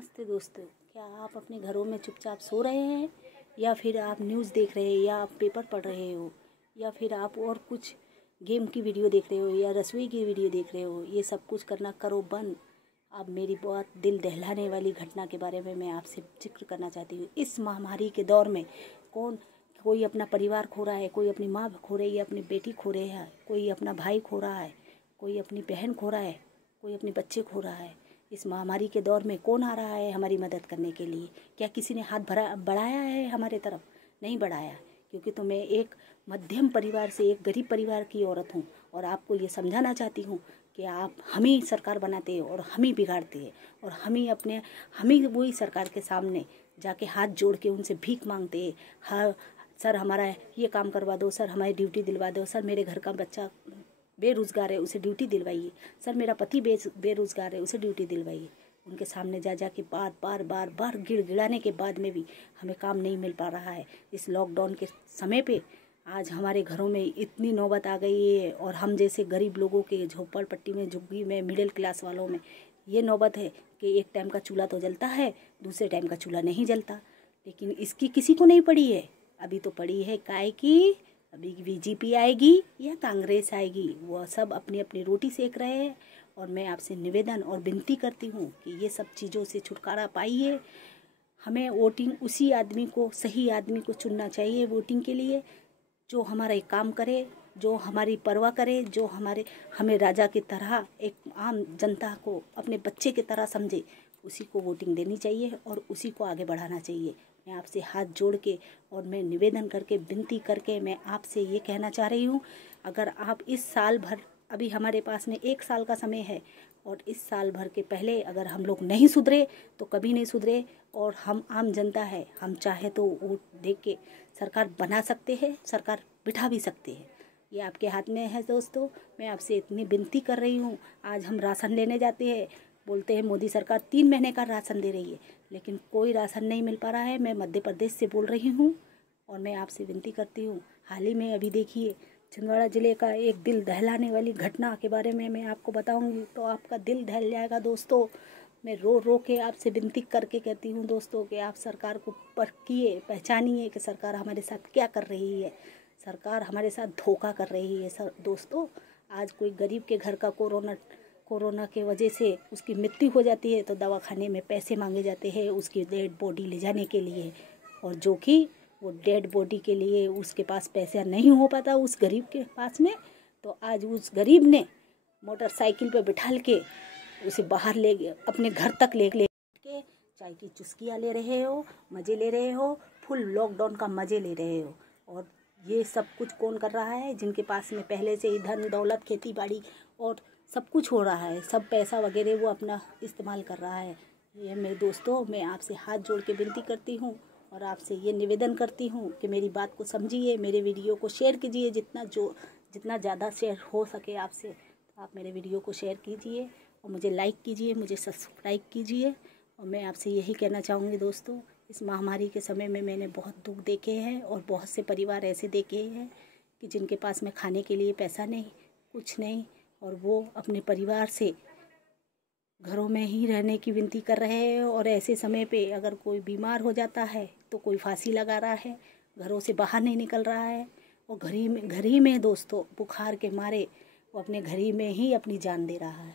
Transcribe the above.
नमस्ते दोस्तों, क्या आप अपने घरों में चुपचाप सो रहे हैं या फिर आप न्यूज़ देख रहे हैं या आप पेपर पढ़ रहे हो या फिर आप और कुछ गेम की वीडियो देख रहे हो या रसोई की वीडियो देख रहे हो। ये सब कुछ करना करो बंद। अब मेरी बहुत दिल दहलाने वाली घटना के बारे में मैं आपसे जिक्र करना चाहती हूँ। इस महामारी के दौर में कोई अपना परिवार खो रहा है, कोई अपनी माँ खो रही है, अपनी बेटी खो रही है, कोई अपना भाई खो रहा है, कोई अपनी बहन खो रहा है, कोई अपने बच्चे खो रहा है। इस महामारी के दौर में कौन आ रहा है हमारी मदद करने के लिए? क्या किसी ने हाथ बढ़ाया है हमारे तरफ? नहीं बढ़ाया, क्योंकि तो मैं एक मध्यम परिवार से, एक गरीब परिवार की औरत हूँ और आपको ये समझाना चाहती हूँ कि हम ही सरकार बनाते हैं और हम ही बिगाड़ते हैं और हम ही वही सरकार के सामने जाके हाथ जोड़ के उनसे भीख मांगते हैं। हाँ सर, हमारा ये काम करवा दो, सर हमारी ड्यूटी दिलवा दो, सर मेरे घर का बच्चा बेरोज़गार है उसे ड्यूटी दिलवाइए, सर मेरा पति बेरोज़गार है उसे ड्यूटी दिलवाइए। उनके सामने जा के बार गिड़गिड़ाने के बाद में भी हमें काम नहीं मिल पा रहा है। इस लॉकडाउन के समय पे आज हमारे घरों में इतनी नौबत आ गई है और हम जैसे गरीब लोगों के झोपड़पट्टी में, झुग्गी में, मिडिल क्लास वालों में ये नौबत है कि एक टाइम का चूल्हा तो जलता है, दूसरे टाइम का चूल्हा नहीं जलता। लेकिन इसकी किसी को नहीं पड़ी है। अभी तो पड़ी है काय की अभी बीजेपी आएगी या कांग्रेस आएगी, वो सब अपनी अपनी रोटी सेक रहे हैं। और मैं आपसे निवेदन और विनती करती हूँ कि ये सब चीज़ों से छुटकारा पाइए। हमें वोटिंग उसी आदमी को, सही आदमी को चुनना चाहिए वोटिंग के लिए, जो हमारा एक काम करे, जो हमारी परवाह करे, जो हमें राजा की तरह, एक आम जनता को अपने बच्चे की तरह समझे। उसी को वोटिंग देनी चाहिए और उसी को आगे बढ़ाना चाहिए। मैं आपसे हाथ जोड़ के और मैं निवेदन करके, विनती करके मैं आपसे ये कहना चाह रही हूँ, अगर आप इस साल भर, अभी हमारे पास में 1 साल का समय है और इस साल भर के पहले अगर हम लोग नहीं सुधरे तो कभी नहीं सुधरे। और हम आम जनता है, हम चाहे तो वोट दे के सरकार बना सकते हैं, सरकार बिठा भी सकते हैं। ये आपके हाथ में है दोस्तों। मैं आपसे इतनी विनती कर रही हूँ। आज हम राशन लेने जाते हैं, बोलते हैं मोदी सरकार 3 महीने का राशन दे रही है, लेकिन कोई राशन नहीं मिल पा रहा है। मैं मध्य प्रदेश से बोल रही हूँ और मैं आपसे विनती करती हूँ। हाल ही में अभी देखिए, छिंदवाड़ा ज़िले का एक दिल दहलाने वाली घटना के बारे में मैं आपको बताऊंगी तो आपका दिल दहल जाएगा दोस्तों। मैं रो रो के आपसे विनती करके कहती हूँ दोस्तों कि आप सरकार को परखिए, पहचानिए कि सरकार हमारे साथ क्या कर रही है। सरकार हमारे साथ धोखा कर रही है सर दोस्तों। आज कोई गरीब के घर का कोरोना के वजह से उसकी मृत्यु हो जाती है तो दवाखाने में पैसे मांगे जाते हैं उसकी डेड बॉडी ले जाने के लिए, और जो कि वो डेड बॉडी के लिए उसके पास पैसा नहीं हो पाता उस गरीब के पास में। तो आज उस गरीब ने मोटरसाइकिल पे बिठाल के उसे बाहर ले गया, अपने घर तक ले के चाय की चुस्कियाँ ले रहे हो, मज़े ले रहे हो, फुल लॉकडाउन का मज़े ले रहे हो। और ये सब कुछ कौन कर रहा है? जिनके पास में पहले से ही धन दौलत, खेती बाड़ी और सब कुछ हो रहा है, सब पैसा वगैरह वो अपना इस्तेमाल कर रहा है। ये मेरे दोस्तों, मैं आपसे हाथ जोड़ के विनती करती हूँ और आपसे ये निवेदन करती हूँ कि मेरी बात को समझिए, मेरे वीडियो को शेयर कीजिए, जितना ज़्यादा शेयर हो सके आपसे, तो आप मेरे वीडियो को शेयर कीजिए और मुझे लाइक कीजिए, मुझे सब्सक्राइब कीजिए। और मैं आपसे यही कहना चाहूँगी दोस्तों, इस महामारी के समय में मैंने बहुत दुख देखे हैं और बहुत से परिवार ऐसे देखे हैं कि जिनके पास में खाने के लिए पैसा नहीं, कुछ नहीं, और वो अपने परिवार से घरों में ही रहने की विनती कर रहे हैं। और ऐसे समय पे अगर कोई बीमार हो जाता है तो कोई फांसी लगा रहा है, घरों से बाहर नहीं निकल रहा है और घर ही में दोस्तों बुखार के मारे वो अपने घर ही में ही अपनी जान दे रहा है।